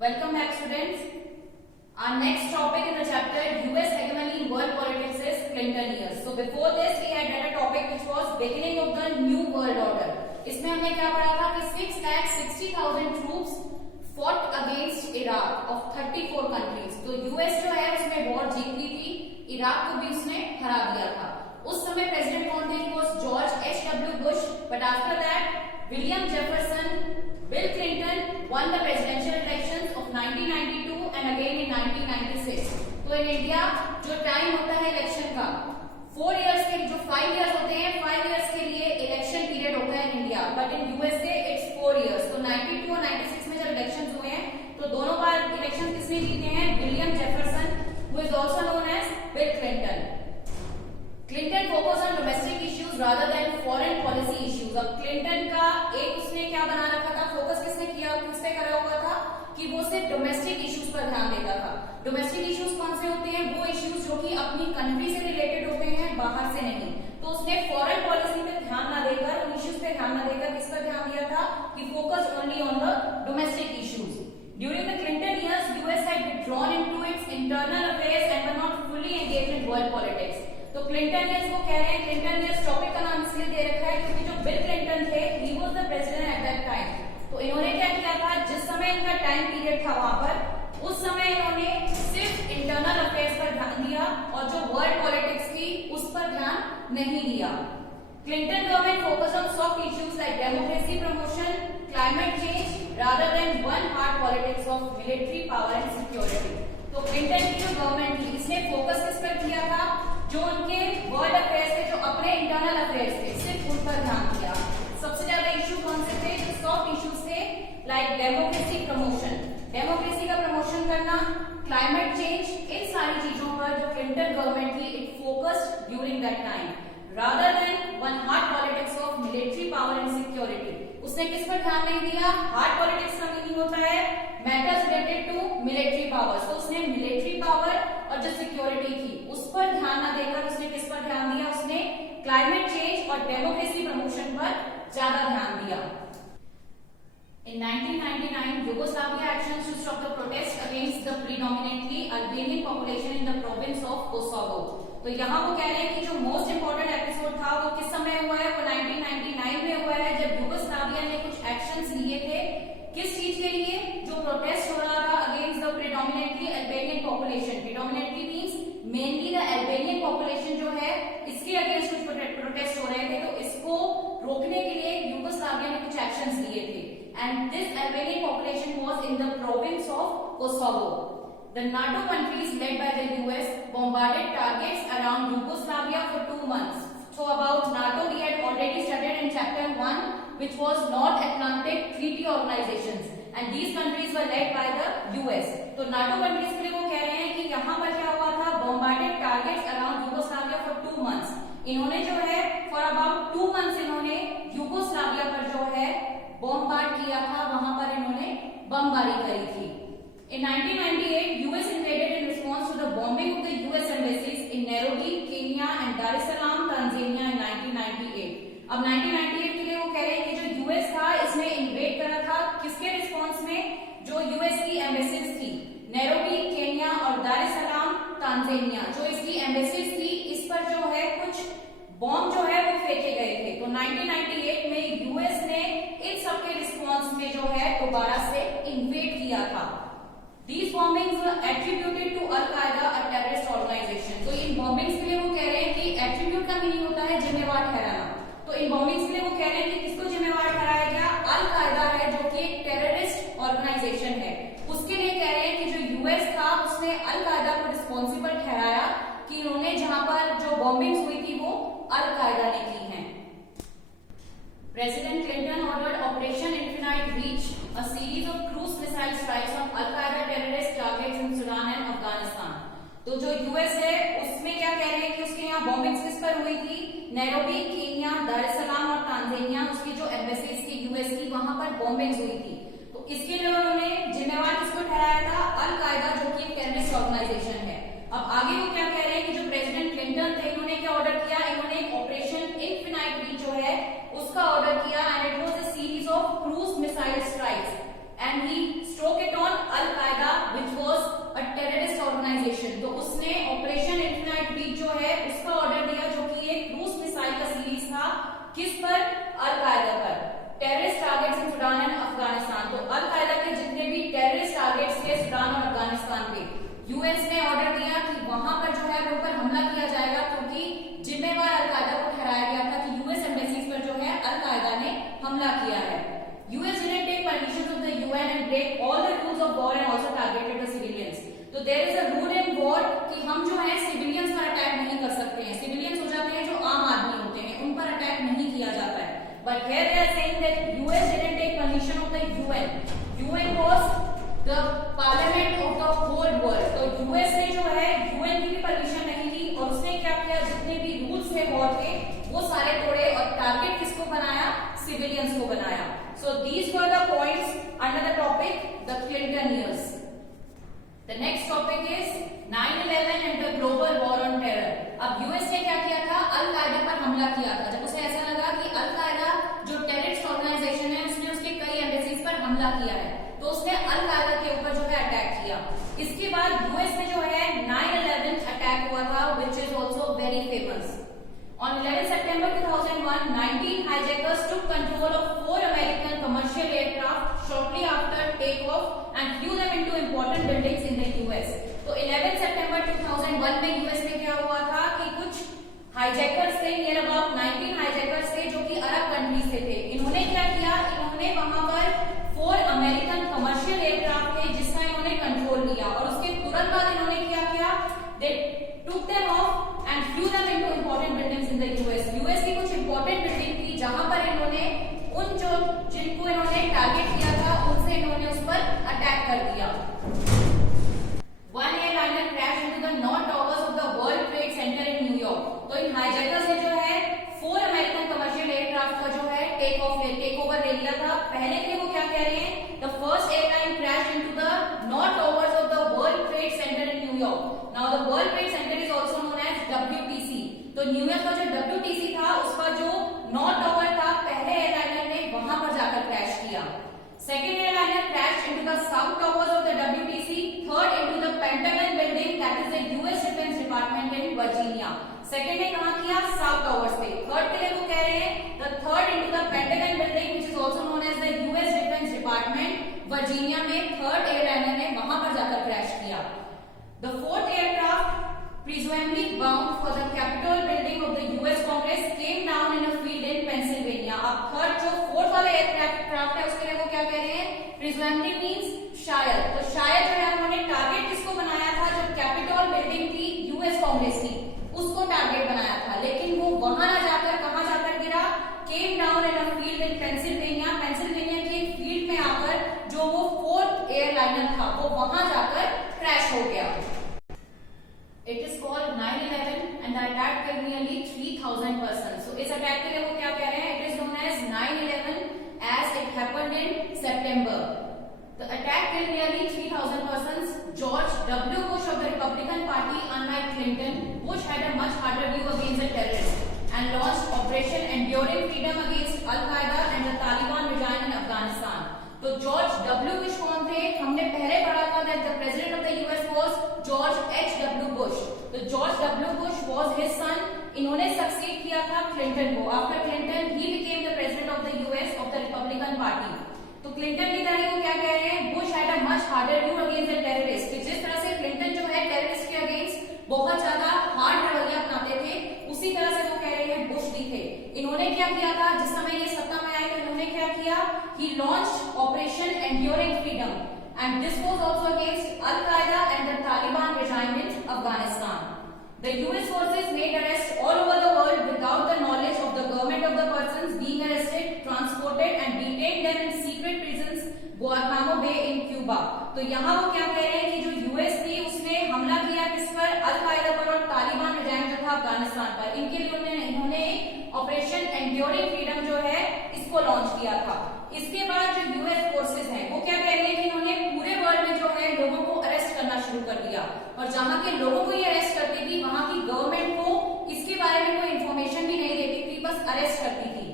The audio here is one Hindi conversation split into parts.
Welcome back, students. Our next topic in the chapter US hegemony in world politics is Clinton years. So before this we had read a topic which was beginning of the new world order. इसमें हमने क्या पढ़ा था कि 6,60,000 troops fought against Iraq of 34 countries. तो US जो है उसमें वॉर जीत ली थी, इराक को भी उसने हरा दिया था. उस समय प्रेसिडेंट कौन थे? was George H.W. Bush. But after that William Jefferson, Bill Clinton won the presidential elections of 1992 and again in 1996. तो इन इंडिया जो टाइम होता है इलेक्शन का 4 इयर्स के जो 5 इयर्स होते हैं 5 इयर्स के लिए इलेक्शन पीरियड होता है in India, but in USA it's 4 years. तो 92 और 96 में जब इलेक्शन हुए हैं तो दोनों बार इलेक्शन किसने जीते हैं? William Jefferson, who is also known as Bill Clinton. Clinton focus on domestic issues rather than foreign policy issues. अब क्लिंटन का एक उसने क्या बना रखा था, फोकस किसने किया, किस पे करा हुआ था कि वो सिर्फ डोमेस्टिक इश्यूज पर ध्यान देता था. डोमेस्टिक इश्यूज कौन से होते हैं? वो इश्यूज जो कि अपनी कंट्री से रिलेटेड होते हैं, बाहर से नहीं. तो उसने फॉरेन पॉलिसी पे ध्यान ना देकर, उन इश्यूज पे ध्यान ना देकर किस पर ध्यान दिया था कि focus only on the domestic issues. During the Clinton years, US had withdrawn into its internal affairs and were not fully engaged in world politics. तो क्लिंटन ईयर्स को कह रहे हैं, क्लिंटन ईयर्स टॉपिक का नाम इसलिए दे रखा है क्योंकि जो बिल क्लिंटन थे, he was the president at that time. तो इन्होंने क्या किया था, जिस समय इनका टाइम पीरियड था वहां पर, उस समय इन्होंने सिर्फ इंटरनल अफेयर्स पर ध्यान दिया और जो वर्ल्ड पॉलिटिक्स थी उस पर ध्यान नहीं दिया. Clinton government focused on soft issues like democracy promotion, climate change, rather than one hard politics of military power and security. तो क्लिंटन की जो गवर्नमेंट थी, इसने फोकस किस पर किया था? जो उनके वर्ल्ड अफेयर्स थे, जो अपने इंटरनल अफेयर्स थे, सिर्फ उन पर ध्यान दिया. सबसे ज्यादा इश्यू कौन से थे? जो सॉफ्ट इश्यूज थे, लाइक डेमोक्रेसी प्रमोशन, डेमोक्रेसी का प्रमोशन करना, क्लाइमेट चेंज, इन सारी चीजों पर जो क्लिंटन गवर्नमेंट थी, it focused during that time rather than one hard politics of military power and security. उसने किस पर ध्यान नहीं दिया? हार्ड पॉलिटिक्स का मीनिंग होता है matters related to military power. तो उसने मिलिट्री पावर और जो सिक्योरिटी थी उस पर ध्यान न देकर उसने किस पर ध्यान दिया? उसने क्लाइमेट चेंज और डेमोक्रेसी प्रमोशन पर ज्यादा ध्यान दिया. In 1999, Yugoslavia actions to stop the protest against the predominantly Albanian population in the province of Kosovo. तो यहाँ वो कह रहे हैं कि जो मोस्ट इम्पोर्टेंट एपिसोड था वो किस समय हुआ है? वो 1999 में हुआ है, जब यूगोस्लाविया ने कुछ एक्शंस लिए थे. किस चीज के लिए? जो प्रोटेस्ट हो रहा था against the predominantly Albanian population. Predominantly means mainly the Albanian population जो है, इसके अगेंस्ट कुछ प्रोटेस्ट हो रहे थे. तो इसको रोकने के लिए यूगोस्लाविया ने कुछ एक्शंस लिए थे. And this Albanian population was in the province of Kosovo. The NATO countries led by the US bombarded targets around Yugoslavia for 2 months. So about NATO we had already studied in chapter 1, which was North Atlantic Treaty Organizations, and these countries were led by the US. तो NATO countries के लिए वो कह रहे हैं कि यहाँ पर क्या हुआ था? Bombarded targets around Yugoslavia for 2 months. इन्होंने जो है for about 2 months इन्होंने यूगोस्लाविया पर जो है बॉम्बार्ड किया था, वहां पर इन्होंने बमबारी करी थी. In 1998, US invaded in response to the bombing of the US embassies in Nairobi, Kenya and Dar es Salaam, Tanzania in 1998. अब 1998 के लिए वो कह रहे हैं कि जो US था इसने इन्वेड करा था किसके रिस्पॉन्स में? जो US की एम्बेसीज थी नैरोबी, केन्या और दार एस सलाम, तांजानिया, जो इसकी एम्बेसीज थी, इस पर जो है कुछ बॉम्ब जो है वो फेंके गए थे. तो 1998 में यूएस ने इन सबके रिस्पॉन्स में जो है दोबारा से इन्वेड किया था. These bombings were attributed to Al-Qaeda, a terrorist organization. तो इन bombings के लिए वो कह रहे हैं कि attribute का मीनिंग होता है जिम्मेवार ठहराना. तो इन bombings के लिए वो कह रहे हैं कि किसको जिम्मेवार ठहराया गया? Al-Qaeda है जो कि एक टेररिस्ट ऑर्गेनाइजेशन है. उसके लिए कह रहे हैं कि जो यूएस था उसने Al-Qaeda को रिस्पॉन्सिबल ठहराया कि उन्होंने जहां पर जो बॉम्बिंग्स हुई थी वो Al-Qaeda ने की हैं. President Clinton ordered Operation Infinite Reach, a series of cruise missile strikes on Al-Qaeda terrorist targets in Sudan and Afghanistan. तो जो यूएस है उसमें क्या कह रहे हैं कि उसके यहाँ बॉम्बिंग्स किस पर हुई थी? नैरोबी, केन्या, दार एस सलाम और तांजानिया, उसकी जो एम्बेसीज थी यूएस की, वहां पर बॉम्बिंग्स हुई थी. तो इसके लिए उन्होंने जिम्मेवार किसको ठहराया था? अल-कायदा, जो कि एक टेररिस्ट ऑर्गेनाइजेशन है. अब आगे वो क्या कह रहे हैं कि जो प्रेसिडेंट क्लिंटन थे, इन्होंने क्या ऑर्डर किया? इन्होंने ऑपरेशन इन्फिनाइट रीच जो है उसका ऑर्डर किया, and it was a series of cruise missile strikes, and he stroke it on al war and also targeted the civilians. तो there is a rule in war कि हम जो है सिविलियंस पर अटैक नहीं कर सकते हैं. सिविलियंस हो जाते हैं जो आम आदमी होते हैं, उन पर अटैक नहीं किया जाता है. But here they are saying that US didn't take permission of the UN. UN was the parliament of the whole world. तो US ने जो है UN की भी परमिशन नहीं ली और उसने क्या किया, जितने भी रूल्स थे वॉर के वो सारे तोड़े और टारगेट किसको बनाया, सिविलियंस को बनाया. So these were the points under the topic the Clinton years. The next topic is 9/11 and the global war on terror. अब यूएस ने क्या किया था, अल कायदा पर हमला किया था. जब उसे ऐसा लगा कि अल कायदा जो टेररिस्ट ऑर्गेनाइजेशन है उसने उसके कई एम्बेसीज पर हमला किया है, तो उसने अल कायदा के ऊपर जो है अटैक किया. इसके बाद यूएस में जो है 9/11 अटैक हुआ था, which is also very famous. On 11 September 2001, 19 hijackers took control of 4 American commercial aircraft shortly after takeoff and flew them into important buildings in the US. तो 11 सितंबर 2001 में यूएस में क्या हुआ था कि कुछ हाईजैकर्स थे, नियर अबाउट 19 हाईजैकर्स थे जो कि अरब कंट्रीज से थे. इन्होंने क्या किया, इन्होंने वहां पर 4 अमेरिकन कमर्शियल एयरक्राफ्ट थे जिसका इन्होंने कंट्रोल लिया और उसके तुरंत बाद इन्होंने क्या किया, दे took them off and flew them into important buildings in the US. US की कुछ important बिल्डिंग थी जहां पर इन्होंने उन जिनको इन्होंने टारगेट किया था उनसे इन्होंने उस पर अटैक कर दिया. One airliner crashed into the North Towers of the World Trade Center in New York. तो इन हाईजैकर्स ने जो है 4 अमेरिकन कमर्शियल एयरक्राफ्ट का जो है टेक ओवर ले लिया था. पहले के वो क्या कह रहे हैं, the first airline crashed into the North Towers of the World Trade Center in New York. Now the World Trade Center is also known as WTC. तो न्यूयॉर्क का जो WTC था उसका जो नॉर्थ टावर था, पहले एयरलाइनर ने वहां पर जाकर क्रैश किया. Second airliner crashed into the south towers of the WTC. Third into the Pentagon building, that is the US Defense Department in Virginia. Second ने कहाँ किया, साउथ टावर्स पे. थर्ड के लिए वो कह रहे हैं the third into the Pentagon building, which is also known as the US Defense Department, Virginia में थर्ड एयरलाइनर ने वहां पर जाकर क्रैश किया. The fourth aircraft, presumably bound for the Capitol building of the US Congress, came down in a field in Pennsylvania. अब थर्ड जो फोर्थ वाला एयरक्राफ्ट है उसके लिए वो क्या कह रहे हैं, presumably means शायद. तो शायद जो है उन्होंने टारगेट किसको बनाया था, जो कैपिटोल बिल्डिंग थी यूएस कांग्रेस की, उसको टारगेट बनाया था. लेकिन वो वहां ना जाकर कहां जाकर गिरा, came down in a field in Pennsylvania. Pennsylvania के फील्ड में आकर जो वो फोर्थ एयरलाइनर था वो वहां जाकर क्रैश हो गया. It is called 9/11 and the attack killed nearly 3,000 persons. So इस अटैक के लिए वो क्या कह रहे हैं, it is known as 9/11 as it happened in September. The attack killed nearly 3,000 persons. George W. Bush of the Republican Party, unlike Clinton, Bush had a much harder view against the terrorists and launched Operation Enduring Freedom against Al-Qaeda and the Taliban regime in Afghanistan. तो जॉर्ज डब्ल्यू बुश कौन थे, हमने पहले पढ़ा था that the president of the US was George H.W. Bush. तो George W Bush was his son. इन्होंने सक्सीड किया था क्लिंटन को. After Clinton he became the president of the US of the Republican Party. तो क्लिंटन की तरह वो क्या कह रहे हैं, Bush had a much harder view against the terrorists. कि जिस तरह से क्लिंटन जो है टेररिस्ट के अगेंस्ट बहुत ज्यादा हार्ड रवैया अपनाते थे, उसी तरह से वो कह रहे हैं बुश भी थे. इन्होंने क्या किया था, जिस समय ये सत्ता में आए तो इन्होंने क्या किया, he launched Operation Enduring Freedom and this was also against Al-Qaeda and the Taliban regime in Afghanistan. The US forces made arrests all over the world without the knowledge of the government of the persons being arrested, transported and detained them in secret prisons Guantanamo Bay in Cuba. तो यहाँ वो क्या कह रहे हैं कि जो यूएस थी उसने हमला किया किस पर, अल-कायदा पर और तालिबान रिजाइम जो था अफगानिस्तान पर. इनके लिए इन्होंने ऑपरेशन एंड्योरिंग फ्रीडम जो है इसको लॉन्च किया था. इसके बाद जो यूएस फोर्सेस हैं वो क्या कह रही है कि इन्होंने पूरे वर्ल्ड में जो है लोगों को अरेस्ट करना शुरू कर दिया और जहां के लोगों को ये अरेस्ट करती थी वहां की गवर्नमेंट को इसके बारे में कोई इन्फॉर्मेशन भी नहीं देती थी, बस अरेस्ट करती थी.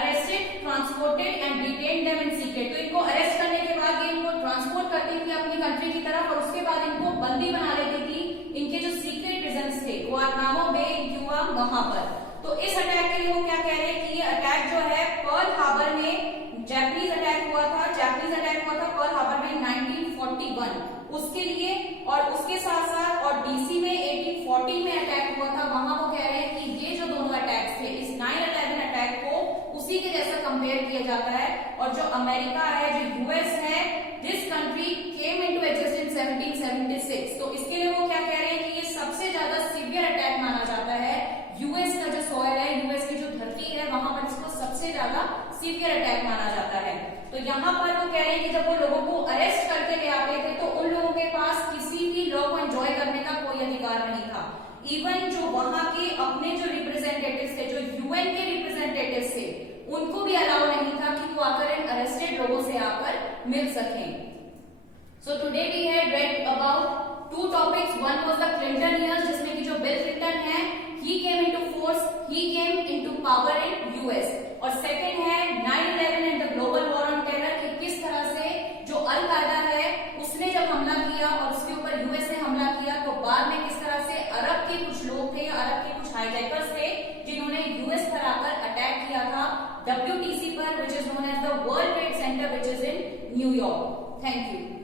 Arrested, transported and detained them in secret. तो इनको अरेस्ट करने के बाद ये इनको ट्रांसपोर्ट करती थी अपनी कंट्री की तरफ और उसके बाद इनको बंदी बना लेती थी इनके जो सीक्रेट प्रिजन्स थे गुआंतानामो बे इन क्यूबा वहां पर. तो इस अटैक के लिए वो क्या कह रहे हैं कि ये अटैक जो है पर्ल हार्बर में जैपनीज अटैक हुआ था. पर्ल हार्बर में 1941 उसके लिए, और उसके साथ साथ और डीसी में 1840 में अटैक हुआ था. वहां वो कह रहे हैं कि ये जो दोनों अटैक्स थे इस 9/11 अटैक को उसी के जैसा कंपेयर किया जाता है. और जो अमेरिका है, जो यूएस है, दिस भी अलाउ नहीं था कि वो आकर इन अरेस्टेड लोगों से आकर मिल सकें। So today we had read about two topics. One was the Clinton years, जिसमें कि जो बिल क्लिंटन है, he came into force, he came into power in US. और second है 9/11 and the global war on terror, कि किस तरह से जो अल कायदा है उसने जब हमला किया और उसके ऊपर यूएस ने हमला किया, तो बाद में किस तरह से अरब के कुछ लोग थे या अरब के कुछ हाईजैकर्स थे जिन्होंने यूएस पर आकर अटैक किया था WTC पर, which is known as the World Trade Center, which is in New York. Thank you.